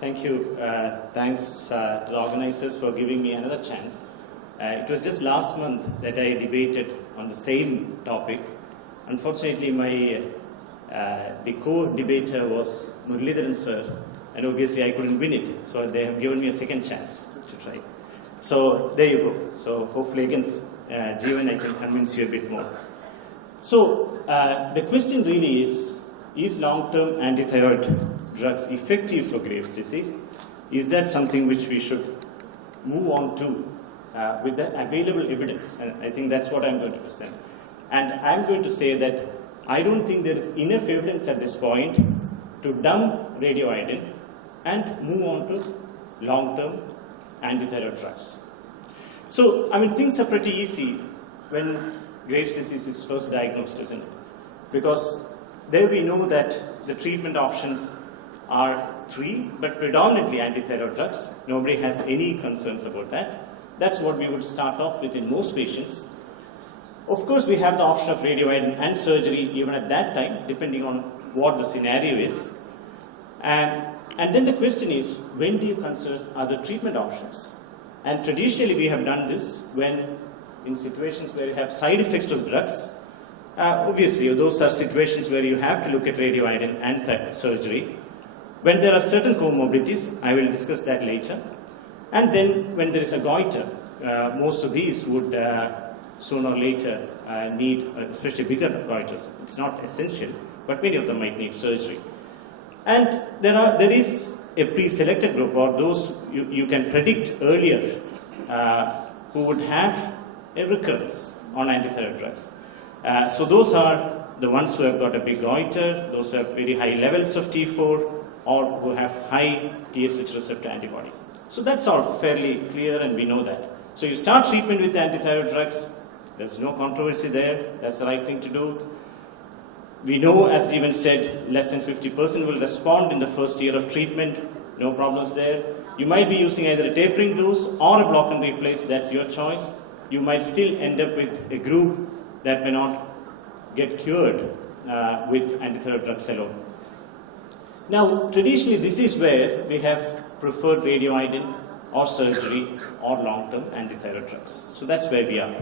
Thank you. Thanks to the organizers for giving me another chance. It was just last month that I debated on the same topic. Unfortunately, the co-debater was Muralidharan sir, and obviously I couldn't win it. So they have given me a second chance to try. So there you go. So hopefully against Jeevan I can convince you a bit more. So the question really is long-term antithyroid drugs effective for Graves' disease? Is that something which we should move on to with the available evidence? And I think that's what I'm going to present. And I'm going to say that I don't think there is enough evidence at this point to dump radioiodine and move on to long-term antithyroid drugs. So, I mean, things are pretty easy when Graves' disease is first diagnosed, isn't it? Because there we know that the treatment options are three, but predominantly antithyroid drugs. Nobody has any concerns about that. That's what we would start off with in most patients. Of course, we have the option of radioiodine and surgery even at that time, depending on what the scenario is. And then the question is, when do you consider other treatment options? And traditionally, we have done this when in situations where you have side effects of drugs. Obviously, those are situations where you have to look at radioiodine and surgery. When there are certain comorbidities, I will discuss that later. And then when there is a goiter, most of these would sooner or later need, especially bigger goiters. It's not essential, but many of them might need surgery. And there is a pre-selected group, or those you can predict earlier, who would have a recurrence on antithyroid drugs. So those are the ones who have got a big goiter, those who have very high levels of T4, or who have high TSH receptor antibody. So that's all fairly clear, and we know that. So you start treatment with antithyroid drugs. There's no controversy there. That's the right thing to do. We know, as Steven said, less than 50% will respond in the first year of treatment. No problems there. You might be using either a tapering dose or a block and replace. That's your choice. You might still end up with a group that may not get cured with antithyroid drugs alone. Now, traditionally, this is where we have preferred radioiodine or surgery or long-term antithyroid drugs. So that's where we are.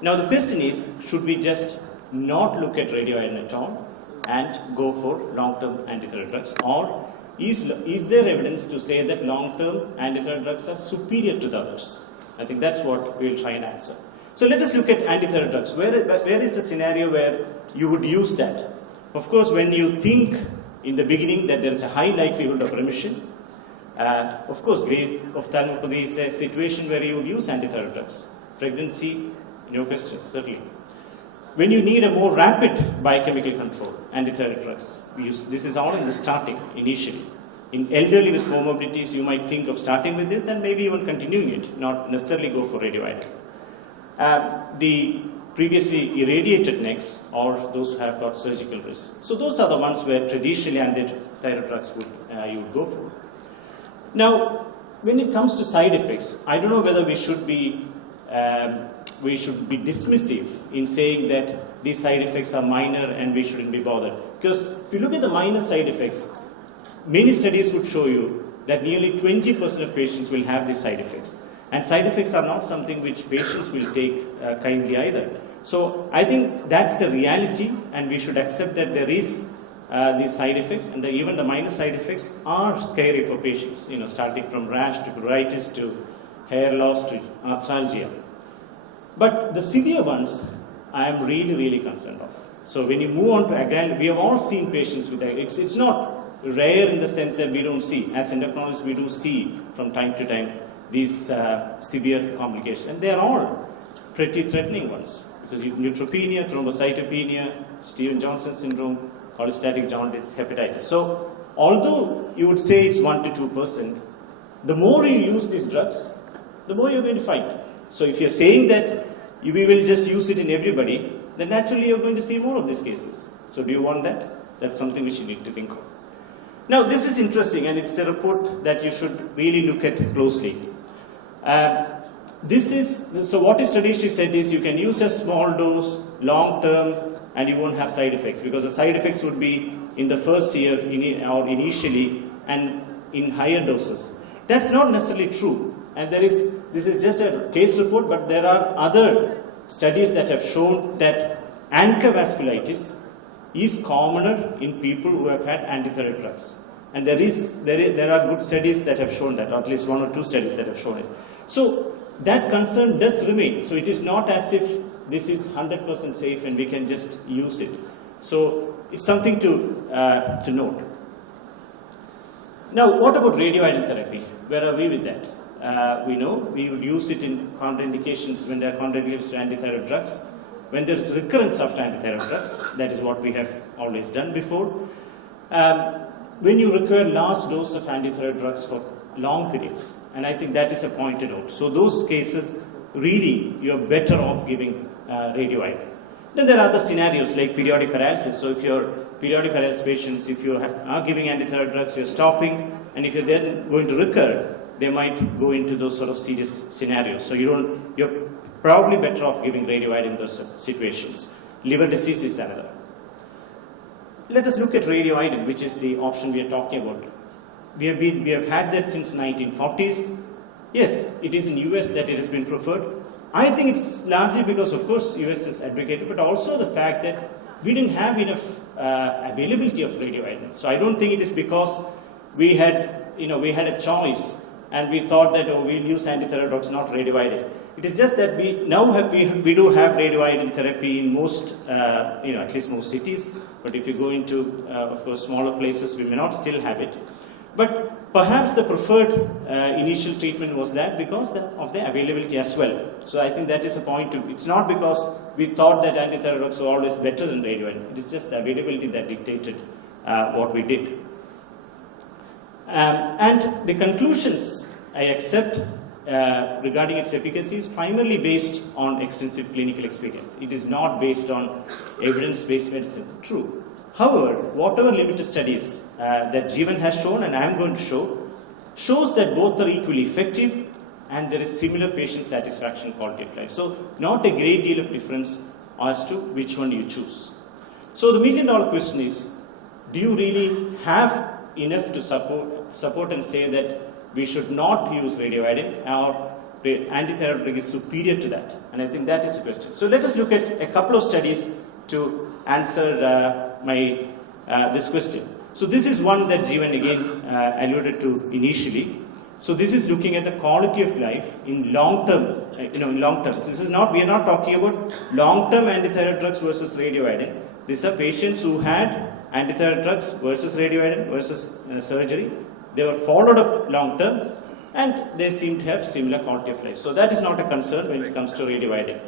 Now, the question is, should we just not look at radioiodine at all and go for long-term antithyroid drugs? Or is there evidence to say that long-term antithyroid drugs are superior to the others? I think that's what we'll try and answer. So let us look at antithyroid drugs. Where is the scenario where you would use that? Of course, when you think in the beginning that there is a high likelihood of remission, of course, grave ophthalmopathy is a situation where you would use antithyroid drugs. Pregnancy, no question, certainly. When you need a more rapid biochemical control, antithyroid drugs, this is all in the starting, initially. In elderly with comorbidities, you might think of starting with this and maybe even continuing it, not necessarily go for radioiodine. The previously irradiated necks, or those who have got surgical risk. So those are the ones where traditionally antithyroid drugs you would go for. Now, when it comes to side effects, I don't know whether we should be dismissive in saying that these side effects are minor and we shouldn't be bothered. Because if you look at the minor side effects, many studies would show you that nearly 20% of patients will have these side effects. And side effects are not something which patients will take kindly either. So I think that's a reality, and we should accept that there is these side effects, and even the minor side effects are scary for patients, starting from rash to pruritus to hair loss to arthralgia. But the severe ones, I am really, really concerned of. So when you move on to we have all seen patients with that. It's not rare in the sense that we don't see. As endocrinologists, we do see from time to time these severe complications. And they are all pretty threatening ones. Because neutropenia, thrombocytopenia, Stevens-Johnson syndrome, cholestatic jaundice, hepatitis. So although you would say it's 1 to 2%, the more you use these drugs, the more you're going to find. So if you're saying that we will just use it in everybody, then naturally you're going to see more of these cases. So do you want that? That's something which you need to think of. Now this is interesting, and it's a report that you should really look at closely. So what is traditionally said is you can use a small dose, long term, and you won't have side effects, because the side effects would be in the first year or initially, and in higher doses. That's not necessarily true. And this is just a case report, but there are other studies that have shown that ANCA vasculitis is commoner in people who have had antithyroid drugs. And there are good studies that have shown that, or at least one or two studies that have shown it. So that concern does remain. So it is not as if this is 100% safe and we can just use it. So it's something to note. Now, what about radioiodine therapy? Where are we with that? We know we would use it in contraindications when there are contraindications to antithyroid drugs. When there is recurrence of antithyroid drugs, that is what we have always done before. When you require large dose of antithyroid drugs for long periods, and I think that is a point to note. So those cases, really, you're better off giving radioiodine. Then there are other scenarios like periodic paralysis. So if you're periodic paralysis patients, if you are giving antithyroid drugs, you're stopping, and if you're then going to recur, they might go into those sort of serious scenarios. So you're probably better off giving radioiodine in those situations. Liver disease is another. Let us look at radioiodine, which is the option we are talking about. We have had that since 1940s. Yes, it is in US that it has been preferred. I think it's largely because, of course, US is advocated, but also the fact that we didn't have enough availability of radioiodine. So I don't think it is because we had a choice and we thought that we'll use antithyroid drugs, not radioiodine. It is just that we do have radioiodine therapy in most, at least most cities. But if you go into, of course, smaller places, we may not still have it. But perhaps the preferred initial treatment was that because of the availability as well. So I think that is a point too. It's not because we thought that antithyroid drugs were always better than radioiodine. It is just the availability that dictated what we did. And the conclusions I accept regarding its efficacy is primarily based on extensive clinical experience. It is not based on evidence-based medicine. True. However, whatever limited studies that Jeevan has shown, and I am going to show, shows that both are equally effective and there is similar patient satisfaction, quality of life. So, not a great deal of difference as to which one you choose. So, the million-dollar question is, do you really have enough to support and say that we should not use radioiodine, or antithyroid drug is superior to that? And I think that is the question. So, let us look at a couple of studies to answer this question. So this is one that Jeevan again alluded to initially. So this is looking at the quality of life in long term. In long term. This is not, we are not talking about long term antithyroid drugs versus radioiodine. These are patients who had antithyroid drugs versus radioiodine versus surgery. They were followed up long term and they seem to have similar quality of life. So that is not a concern when it comes to radioiodine.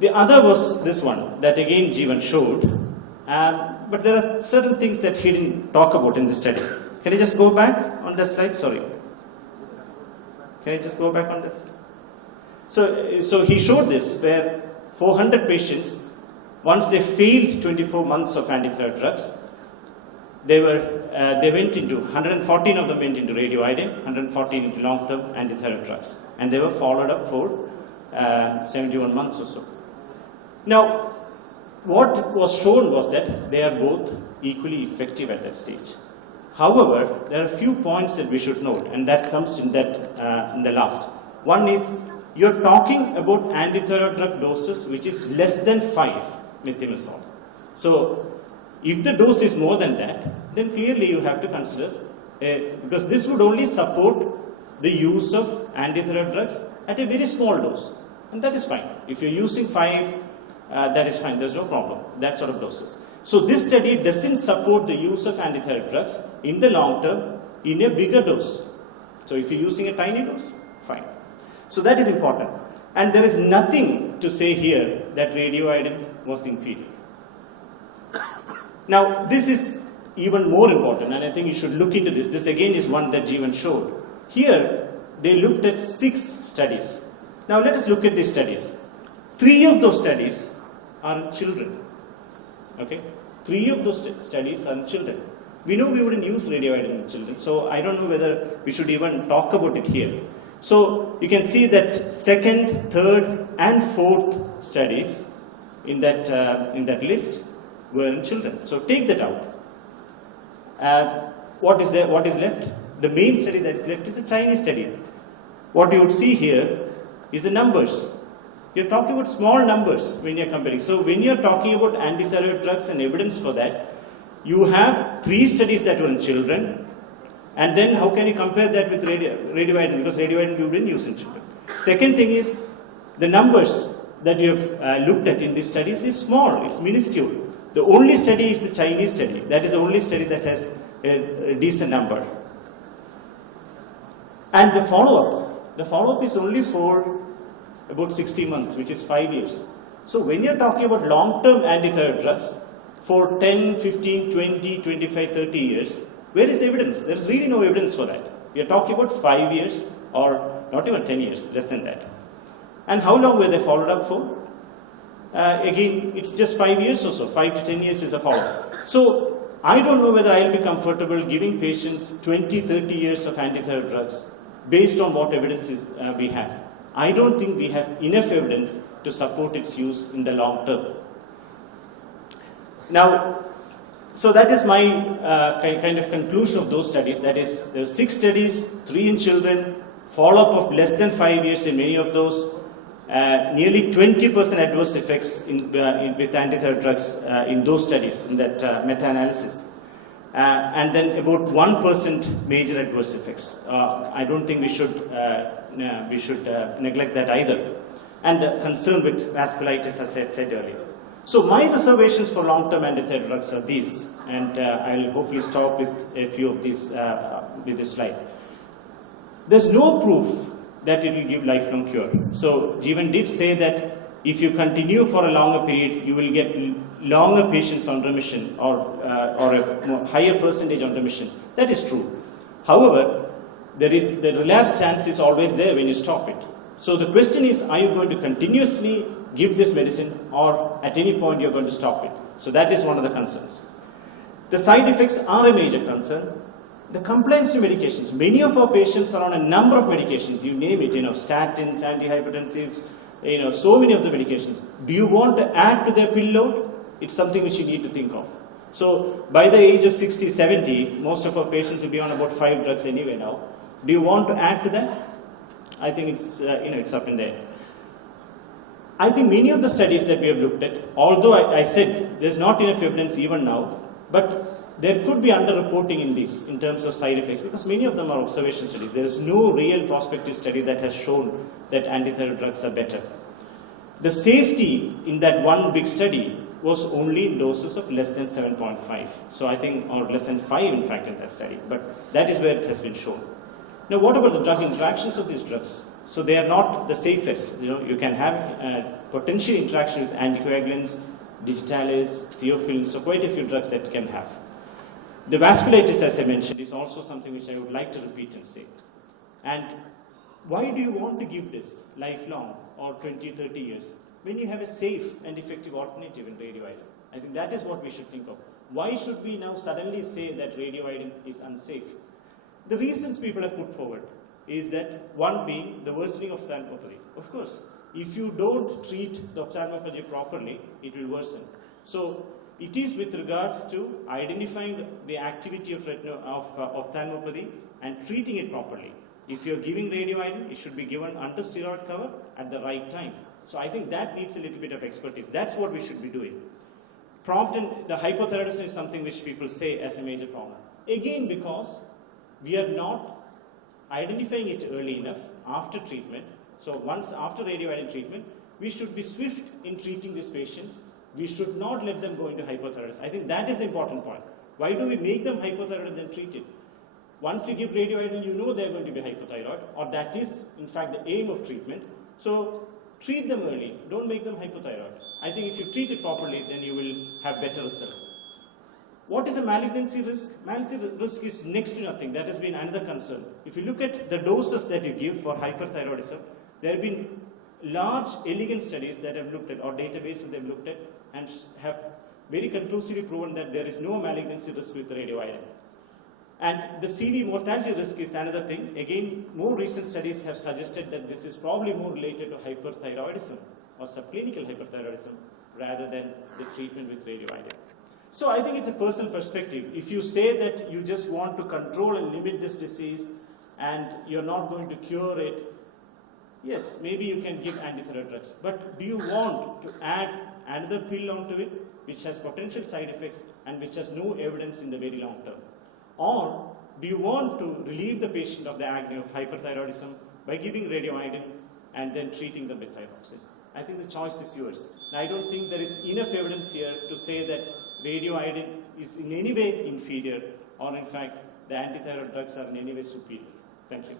The other was this one that again Jeevan showed, but there are certain things that he didn't talk about in this study. Can you just go back on that slide? Sorry. Can you just go back on this? So he showed this where 400 patients, once they failed 24 months of antithyroid drugs, they went into 114 of them went into radioiodine, 114 into long-term antithyroid drugs, and they were followed up for 71 months or so. Now, what was shown was that they are both equally effective at that stage. However, there are a few points that we should note, and that comes in the last. One is, you're talking about antithyroid drug doses which is less than 5 methimazole. So, if the dose is more than that, then clearly you have to consider, because this would only support the use of antithyroid drugs at a very small dose. And that is fine. If you're using 5, that is fine, there's no problem, that sort of doses. So this study doesn't support the use of antithyroid drugs in the long term in a bigger dose. So if you're using a tiny dose, fine. So that is important. And there is nothing to say here that radioiodine was inferior. Now this is even more important, and I think you should look into this. This again is one that Jeevan showed. Here they looked at 6 studies. Now let us look at these studies. 3 of those studies are in children. Okay? 3 of those studies are in children. We know we wouldn't use radioiodine in children, so I don't know whether we should even talk about it here. So you can see that 2nd, 3rd, and 4th studies in that list were in children. So take that out. What is there? What is left? The main study that is left is a Chinese study. What you would see here is the numbers. You're talking about small numbers when you're comparing. So when you're talking about antithyroid drugs and evidence for that, you have 3 studies that were in children, and then how can you compare that with radioiodine? Because radioiodine you didn't use in children. Second thing is, the numbers that you have looked at in these studies is small, it's minuscule. The only study is the Chinese study. That is the only study that has a decent number. And the follow-up is only for about 60 months, which is 5 years. So when you're talking about long-term antithyroid drugs for 10, 15, 20, 25, 30 years, where is evidence? There's really no evidence for that. We are talking about 5 years or not even 10 years, less than that. And how long were they followed up for? Again, it's just 5 years or so. 5 to 10 years is a follow-up. So I don't know whether I'll be comfortable giving patients 20, 30 years of antithyroid drugs based on what evidence we have. I don't think we have enough evidence to support its use in the long term. Now, so that is my kind of conclusion of those studies. That is, there are 6 studies, 3 in children, follow-up of less than 5 years in many of those, nearly 20% adverse effects with antithyroid drugs in those studies, in that meta-analysis. And then about 1% major adverse effects. I don't think we should neglect that either. And concern with vasculitis, as I had said earlier. So my reservations for long-term antithyroid drugs are these, and I'll hopefully stop with a few of these with this slide. There's no proof that it will give lifelong cure. So Jeevan did say that if you continue for a longer period, you will get longer patients on remission or a higher percentage on remission. That is true. However, the relapse chance is always there when you stop it. So the question is, are you going to continuously give this medicine, or at any point you're going to stop it? So that is one of the concerns. The side effects are a major concern. The compliance to medications. Many of our patients are on a number of medications. You name it, statins, antihypertensives, so many of the medications. Do you want to add to their pill load? It's something which you need to think of. So by the age of 60, 70, most of our patients will be on about 5 drugs anyway now. Do you want to add to that? I think it's, it's up in there. I think many of the studies that we have looked at, although I said there's not enough evidence even now, but there could be underreporting in these in terms of side effects, because many of them are observation studies. There is no real prospective study that has shown that antithyroid drugs are better. The safety in that one big study was only in doses of less than 7.5. So I think, or less than 5 in fact in that study, but that is where it has been shown. Now what about the drug interactions of these drugs? So they are not the safest. You can have potential interaction with anticoagulants, digitalis, theophylline, so quite a few drugs that can have. The vasculitis, as I mentioned, is also something which I would like to repeat and say. And why do you want to give this lifelong or 20, 30 years when you have a safe and effective alternative in radioiodine? I think that is what we should think of. Why should we now suddenly say that radioiodine is unsafe? The reasons people have put forward is that one being the worsening of ophthalmopathy. Of course, if you don't treat the ophthalmopathy properly, it will worsen. So it is with regards to identifying the activity of ophthalmopathy and treating it properly. If you're giving radioiodine, it should be given under steroid cover at the right time. So I think that needs a little bit of expertise. That's what we should be doing. Prompt and the hypothyroidism is something which people say as a major problem. Again, because we are not identifying it early enough after treatment. So once after radioiodine treatment, we should be swift in treating these patients. We should not let them go into hypothyroidism. I think that is an important point. Why do we make them hypothyroid and then treat it? Once you give radioiodine, you know they're going to be hypothyroid, or that is, in fact, the aim of treatment. So treat them early. Don't make them hypothyroid. I think if you treat it properly, then you will have better results. What is a malignancy risk? Malignancy risk is next to nothing. That has been another concern. If you look at the doses that you give for hyperthyroidism, there have been large, elegant studies that have looked at, or databases that have looked at, and have very conclusively proven that there is no malignancy risk with radioiodine. And the CV mortality risk is another thing. Again, more recent studies have suggested that this is probably more related to hyperthyroidism or subclinical hyperthyroidism rather than the treatment with radioiodine. So I think it's a personal perspective. If you say that you just want to control and limit this disease and you're not going to cure it, yes, maybe you can give antithyroid drugs. But do you want to add another pill onto it, which has potential side effects and which has no evidence in the very long term? Or do you want to relieve the patient of the agony of hyperthyroidism by giving radioiodine and then treating them with thyroxine? I think the choice is yours. I don't think there is enough evidence here to say that radioiodine is in any way inferior, or in fact the antithyroid drugs are in any way superior. Thank you.